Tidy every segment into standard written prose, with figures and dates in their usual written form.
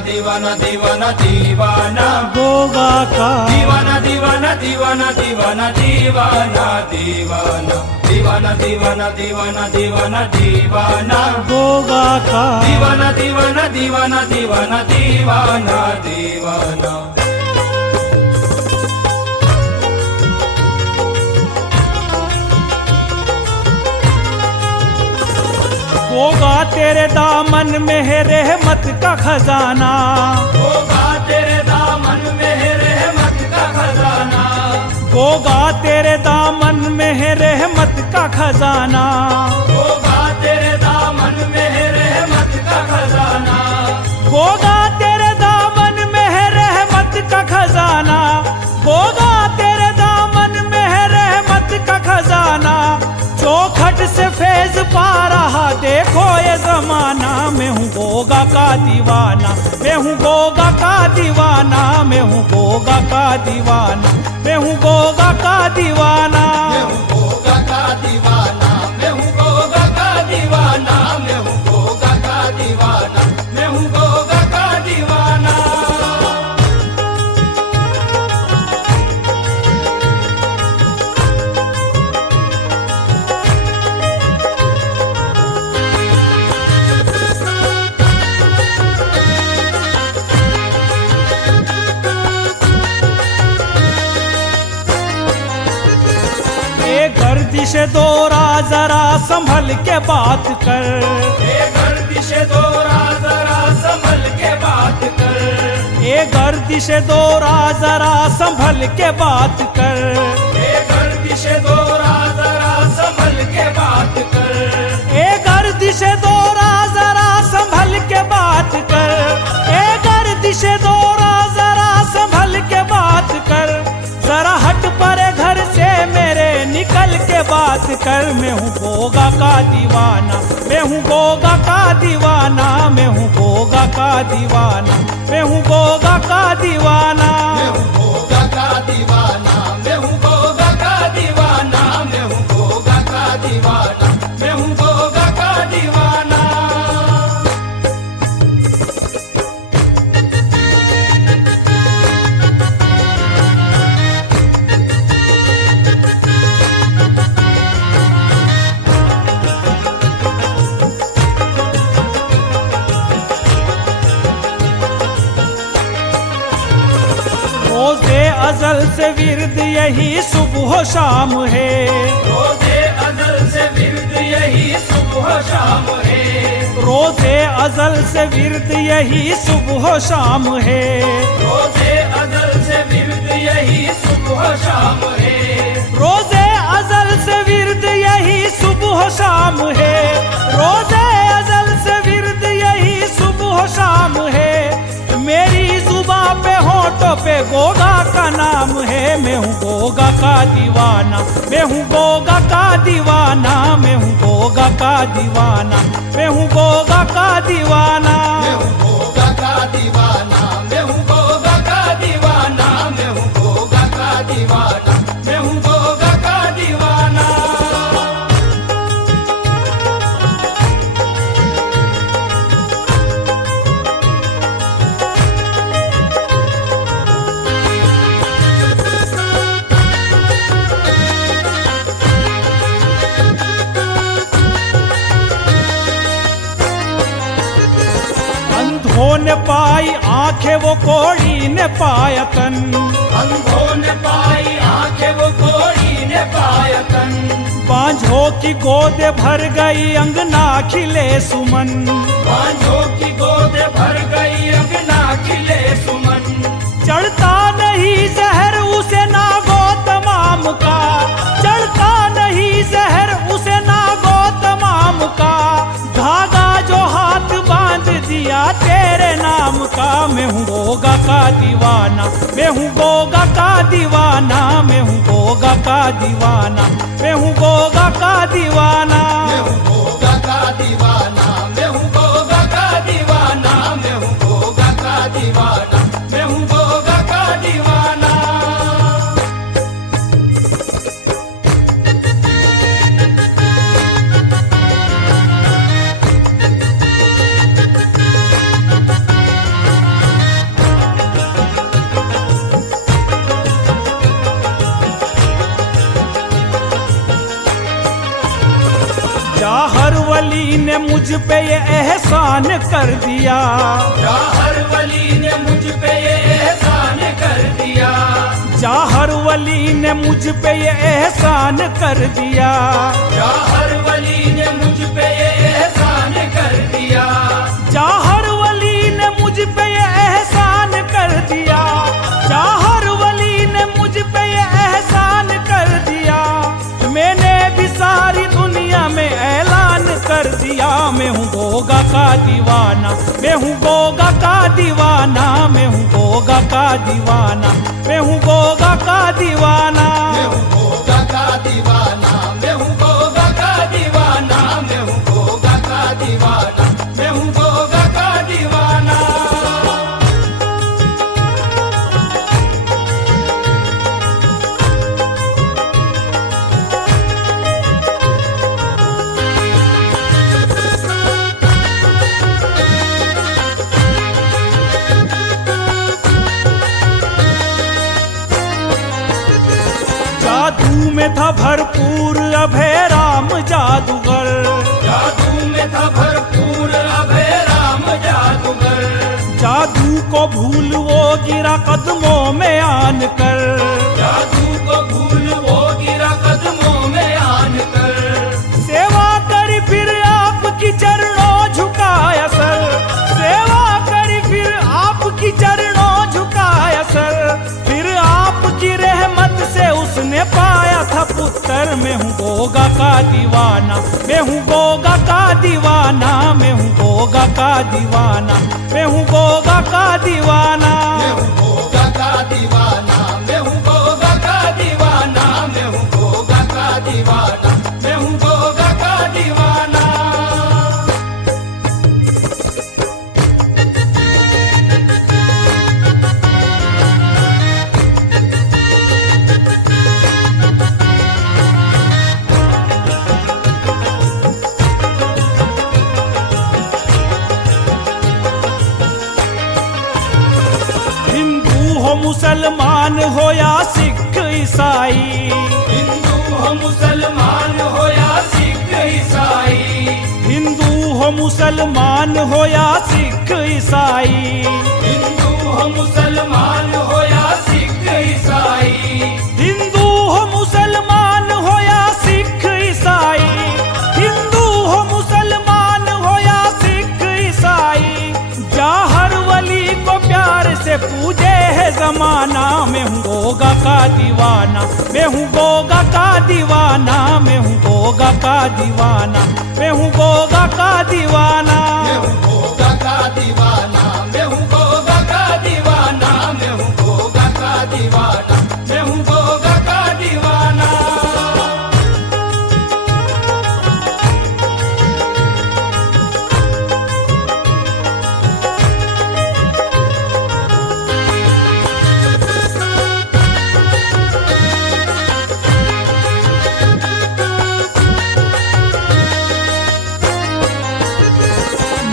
दीवाना दीवाना दीवाना गोगा का दीवाना दीवाना दीवाना दीवाना दीवाना दीवाना दीवाना दीवाना दीवाना दीवाना दीवाना गोगा का दीवाना दीवाना दीवाना दीवाना दीवाना दीवाना। गोगा तेरे दामन में है रहमत का खजाना, गोगा तेरे दामन में है रहमत का खजाना, गोगा तेरे दामन में है रहमत का खजाना, गोगा तेरे दामन में है रहमत का खजाना, गोगा तेरे दामन में है रहमत का खजाना, गोगा तेरे दामन में है रहमत का खजाना। चौखट से फैज पा रहा देखो ये जमाना, मैं हूँ गोगा का दीवाना, मैं हूँ गोगा का दीवाना, मैं हूँ गोगा का दीवाना, मैं हूँ गोगा का दीवाना, मैं हूँ गोगा का दीवाना, मैं हूँ गोगा का दीवाना, मैं हूँ गोगा का दीवाना, मैं हूँ गोगा का दीवाना। गर्दिश दौरा जरा संभल के बात कर, गर्दिश दौरा जरा संभल के बात कर, गर्दिश दौरा जरा संभल के बात कर, गर्दिश दौरा जरा संभल के बात कर, गर्दिश दौरा जरा संभल के बात कर, गर्दिश दौरा जरा संभल के बात कर, जरा हट परे घर से मेरे निकल के बात कर। मैं हूँ गोगा का दीवाना, मैं हूँ गोगा का दीवाना, मैं हूँ गोगा का दीवाना, मैं हूँ गोगा का दीवाना, मैं हूँ गोगा का दीवाना, मैं हूँ गोगा का दीवाना, मैं हूँ गोगा का दीवाना, मैं हूँ गोगा का दीवाना। रोज़े अज़ल से विर्द यही सुबह शाम है, रोज़े अज़ल से विर्द यही सुबह शाम है, रोज़े अज़ल से विर्द यही सुबह शाम है, रोज़े अज़ल से विर्द यही सुबह शाम है, रोज़े अज़ल से विर्द यही सुबह शाम है, रोज़े अज़ल से विर्द यही सुबह शाम है। मेरी जुबां पे होठों पे गोगा का नाम है, मैं हूँ गोगा का दीवाना, मैं हूँ गोगा का दीवाना, मैं हूँ गोगा का दीवाना, मैं हूँ गोगा का दीवाना, मैं हूँ गोगा का दीवाना, मैं हूँ गोगा का दीवाना, मैं हूँ गोगा का दीवाना, मैं हूँ गोगा का दीवाना। अंधों ने पाई आंखें वो कोड़ी ने पाया तन, अंधों ने पाई आंखें वो कोड़ी ने पाया तन, बांझों की गोद भर गई अंगना खिले सुमन, बांझों की गोद भर गई अंगना खिले सुमन, चढ़ता नहीं जहर उसे ना गो तमाम का, चढ़ता नहीं जहर उसे ना गो तमाम का, धागा जो हाथ बांध दिया तेरे नाम का। मैं हूँ गोगा का दीवाना, मैं हूँ गोगा का दीवाना, मैं हूँ गोगा का दीवाना, मैं हूँ गोगा का दीवाना, मैं हूँ गोगा का दीवाना, मैं हूँ गोगा का दीवाना, मैं हूँ गोगा का दीवाना, मैं हूँ गोगा का दीवाना। वली ने मुझ पे ये एहसान कर दिया, जाहर वली ने मुझ पे ये एहसान कर दिया, जाहर वली ने मुझ पे ये एहसान कर दिया, जाहर वली ने मुझ पे ये एहसान कर दिया, जाहर वली ने मुझ पे ये एहसान कर दिया, जाहर वली ने मुझ पे ये एहसान कर दिया। मैंने भी सारी दुनिया में ऐलान कर दिया, मैं हूँ गोगा का दीवाना, मैं हूँ गोगा का दीवाना, मैं हूँ गोगा का दीवाना, मैं हूँ गोगा का दीवाना। मैं हूँ गोगा का दीवाना, मैं हूँ गोगा का दीवाना, मैं हूँ गोगा का दीवाना, मैं हूँ गोगा का दीवाना। जादू में था भरपूर अभय राम जादूगर, जादू में था भरपूर अभय राम जादूगर, जादू को भूल वो गिरा कदमों में आन कर, जादू को भूल वो गिरा कदमों में आन कर, सेवा करी फिर आपकी चरणों झुकाया सर, सेवा करी फिर आपकी चरणों झुकाया सर, फिर आपकी रहमत से उसने पाया था पुत्र। मैं हूँ गोगा का दीवाना, मैं हूँ गोगा का दीवाना, मैं हूँ गोगा का दीवाना, मैं हूँ गोगा का दीवाना। मैं हूँ गोगा का दीवाना, मैं हूँ गोगा का दीवाना, मैं हूँ गोगा का दीवाना, मैं हूँ गोगा का दीवाना। हिंदू हो मुसलमान हो या सिख ईसाई, हिंदू हो मुसलमान हो या सिख ईसाई, हिंदू हो मुसलमान हो या सिख ईसाई, हिंदू हो मुसलमान हो या सिख ईसाई, हिंदू हो मुसलमान हो या सिख ईसाई, हिंदू हो मुसलमान हो या सिख ईसाई, जाहर वली को प्यार से पूजे है जमाना। मैं हूँ गोगा का दीवाना, मैं हूँ गोगा का दीवाना, मैं हूँ गोगा का दीवाना, मैं हूँ गोगा का दीवाना। मैं हूँ गोगा का दीवाना, मैं हूँ गोगा का दीवाना, मैं हूँ गोगा का दीवाना, मैं हूँ गोगा का दीवाना।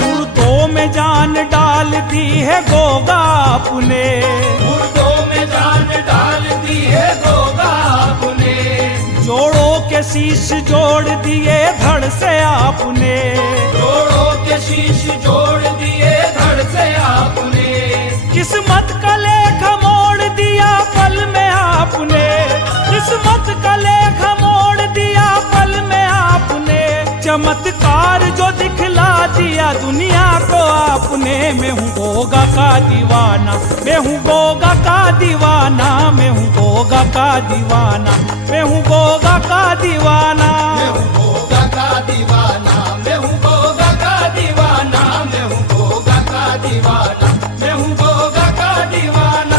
मुर्दों में जान डाल दी है गोगा आपने, मुर्दों में जान डाल दी है गोगा आपने, जोड़ों के शीश जोड़ दिए धड़ से आपने, जोड़ों के शीश जोड़ दिए धड़ से आपने, किस्मत का लेखा मोड़ दिया पल में आपने, किस्मत का लेखा मोड़ दिया पल में आपने, चमत्कार जो दिखला दिया दुनिया को आपने। मैं हूँ गोगा का दीवाना, मैं हूँ गोगा का दीवाना, मैं हूँ गोगा का दीवाना, मैं हूँ गोगा का दीवाना। मैं हूँ गोगा का दीवाना, मैं हूँ गोगा का दीवाना, मैं हूँ गोगा का दीवाना, मैं हूँ गोगा का दीवाना।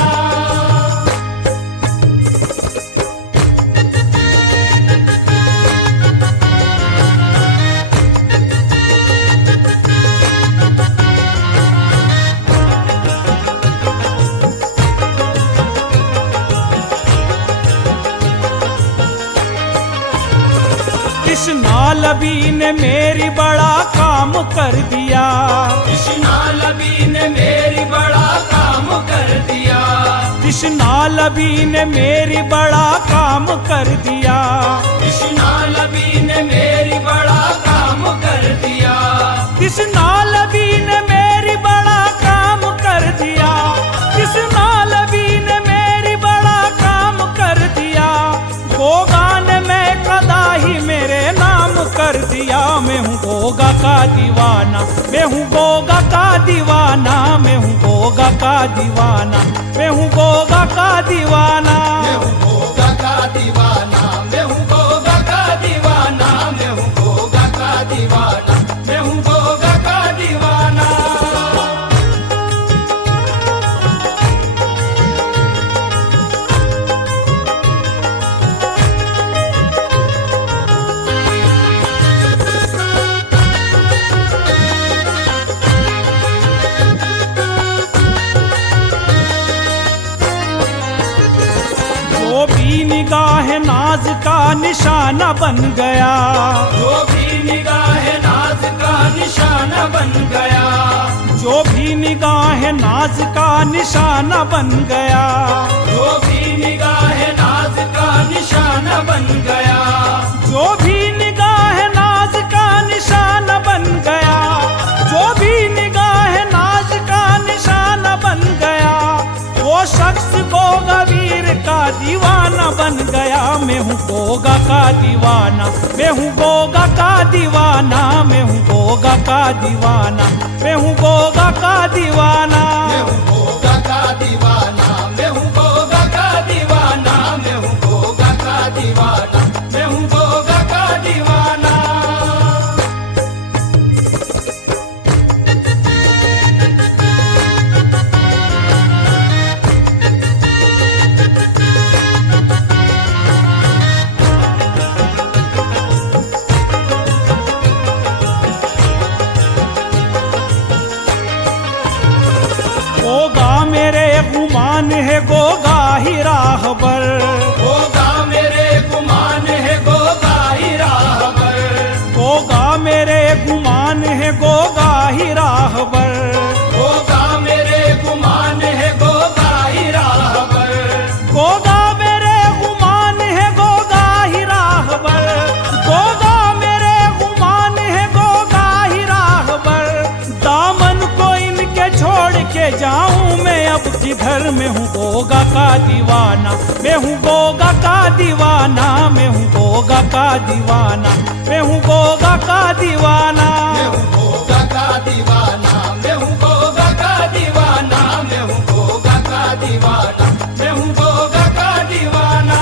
कृष्णा लबी ने मेरी बड़ा काम कर दिया, कृष्णा लबी ने मेरी बड़ा काम कर दिया, कृष्णा लबी ने मेरी बड़ा काम कर दिया, कृष्णा लबी ने मेरी बड़ा काम काम कर दिया। कृष्णा लवी ने मेरी बड़ा काम कर दिया, कृष्णा लवी ने मेरी बड़ा काम कर दिया। गोगा ने मैं कदा ही मेरे नाम कर दिया। मैं हूँ गोगा का दीवाना, मैं हूँ गोगा का दीवाना, मैं हूँ गोगा का दीवाना, मैं हूँ गोगा का दीवाना। मैं हूँ गोगा का दीवाना, मैं हूँ गोगा का दीवाना, मैं हूँ गोगा का दीवाना, मैं हूँ गोगा का दीवाना। जो भी निगाह नाज का निशाना बन गया, जो भी निगाह नाज का निशाना बन गया, जो भी निगाह नाज का निशाना बन गया, जो भी निगाह नाज का निशाना बन गया, जो भी निगाह नाज का निशाना बन गया, जो भी निगाह नाज का निशाना बन गया, वो शख्स गोगा वीर का दीवाना बन गया। मैं हूँ गोगा का दीवाना, मैं हूँ गोगा का दीवाना, मैं हूँ गोगा का दीवाना, मैं हूँ गोगा का दीवाना। मैं हूँ गोगा का दीवाना, मैं हूँ गोगा का दीवाना, मैं हूँ गोगा का दीवाना, मैं हूँ गोगा का दीवाना। गोगा मेरे गुमान है गोगा ही राहबर, गोगा मेरे गुमान है गोगा ही राहबर, गोगा मेरे गुमान है गोगा ही राहबर, गोगा मेरे गुमान है गोगा ही राहबर, गोगा मेरे गुमान है गोगा ही राहबर, गोगा मेरे गुमान है गोगा ही राहबर। दामन को इनके छोड़ के जाऊं मैं अब किधर। मैं हूँ गोगा का दीवाना, मैं हूँ गोगा का दीवाना, मैं हूँ गोगा का दीवाना, मैं हूँ गोगा का दीवाना। मैं हूँ गोगा का दीवाना, मैं हूँ गोगा का दीवाना, मैं हूँ गोगा का दीवाना, मैं हूँ गोगा का दीवाना।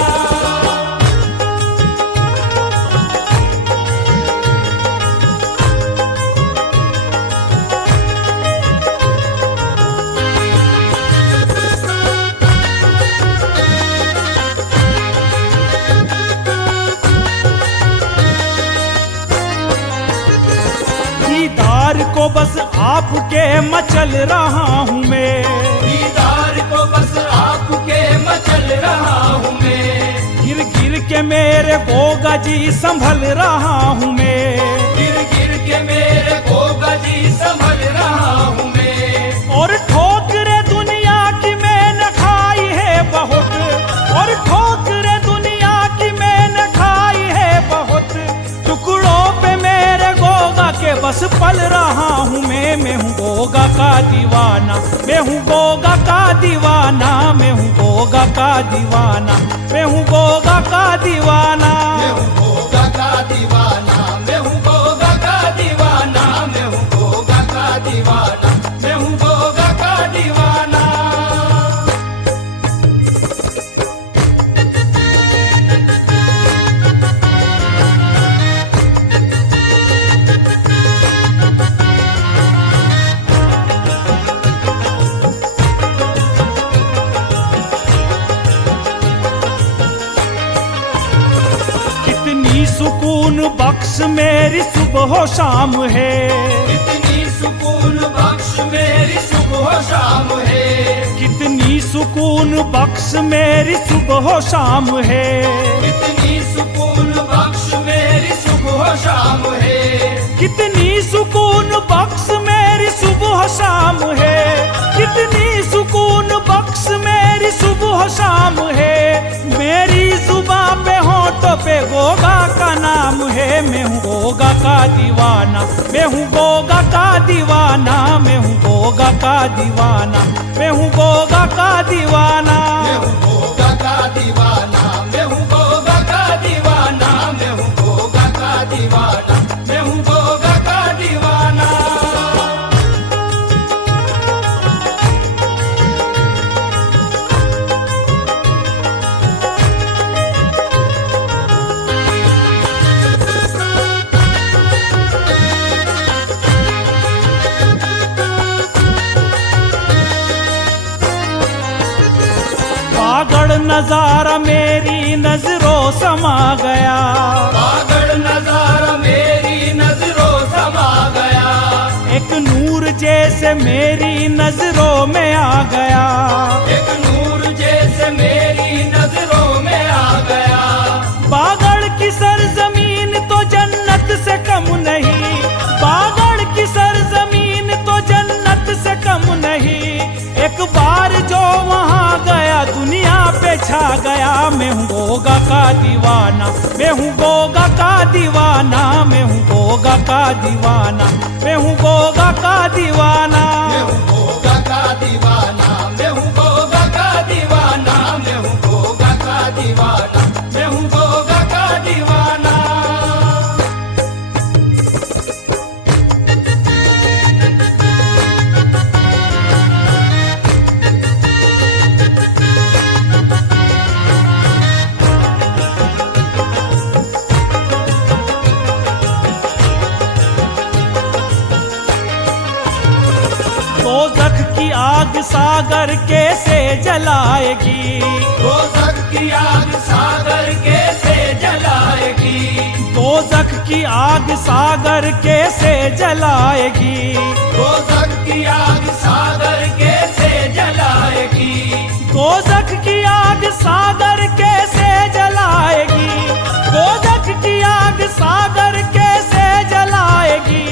दीदार को बस आपके मचल रहा हूँ मैं, दीदार को बस आपके मचल रहा हूँ मैं, गिर गिर के मेरे गोगा जी संभल रहा हूँ मैं, गिर गिर के मेरे गोगा जी संभल रहा हूँ मैं। और ठोकरे दुनिया की मैंने खाई है बहुत, और ठोकरे दुनिया की मैंने खाई है बहुत। टुकड़ों पे मेरे गोगा के बस पल रहा हूँ मैं हूँ गोगा का दीवाना, मैं हूँ गोगा का दीवाना, मैं हूँ गोगा का दीवाना, मैं हूँ गोगा का दीवाना। मैं हूँ गोगा का दीवाना, मैं हूँ गोगा का दीवाना, मैं हूँ गोगा का दीवाना, मैं हूँ गोगा का दीवाना। कितनी सुकून बख्श मेरी सुबह शाम है, कितनी सुकून बख्श मेरी सुबह शाम है, कितनी सुकून बख्श मेरी सुबह शाम है, कितनी सुकून बख्श मेरी सुबह शाम है, कितनी सुकून बख्श मेरी सुबह शाम है, कितनी सुकून बख्श मेरी सुबह शाम है। मेरी जुबां पे होठों पे गोगा का नाम है, मैं हूँ गोगा का दीवाना। दीवाना, मैं हूँ गोगा का दीवाना, मैं हूँ गोगा का दीवाना, मैं हूँ गोगा का दीवाना। मैं हूँ गोगा का दीवाना, मैं हूँ गोगा का दीवाना, मैं हूँ गोगा का दीवाना, मैं हूँ गोगा का दीवाना। पागल नजारा मेरी नजरों समा गया, पागल नजारा मेरी नजरों समा गया, एक नूर जैसे मेरी नजरों में आ गया, एक नूर जैसे मेरी नजरों में आ गया। बागड़ की सरजमीन तो जन्नत से कम नहीं, बागड़ की सरजमीन तो जन्नत से कम नहीं, एक बार जो वहाँ गया दुनिया पे छा गया। मैं हूँ गोगा का दीवाना, मैं हूँ गोगा का दीवाना, मैं हूँ गोगा का दीवाना, मैं हूँ गोगा का दीवाना। मैं हूँ गोगा का दीवाना, मैं हूँ गोगा का दीवाना, मैं हूँ गोगा का दीवाना, मैं हूँ गोगा का दीवाना। दोज़ख की आग सागर कैसे जलाएगी, दोज़ख की आग सागर कैसे जलाएगी, दोज़ख की आग सागर कैसे जलाएगी, दोज़ख की आग सागर कैसे जलाएगी, दोज़ख की आग सागर कैसे जलाएगी, दोज़ख की आग सागर कैसे जलाएगी।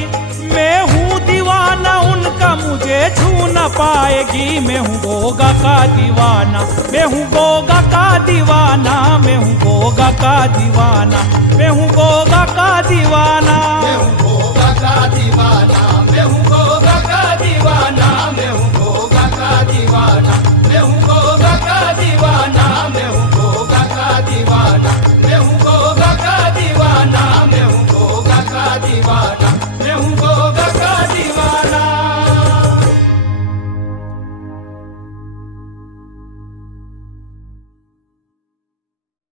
मैं हूँ दीवाना उनका मुझे छू न पाएगी, मैं हूँ गोगा का दीवाना, मैं हूँ गोगा का दीवाना, मैं हूँ गोगा का दीवाना, मैं हूँ गोगा का दीवाना।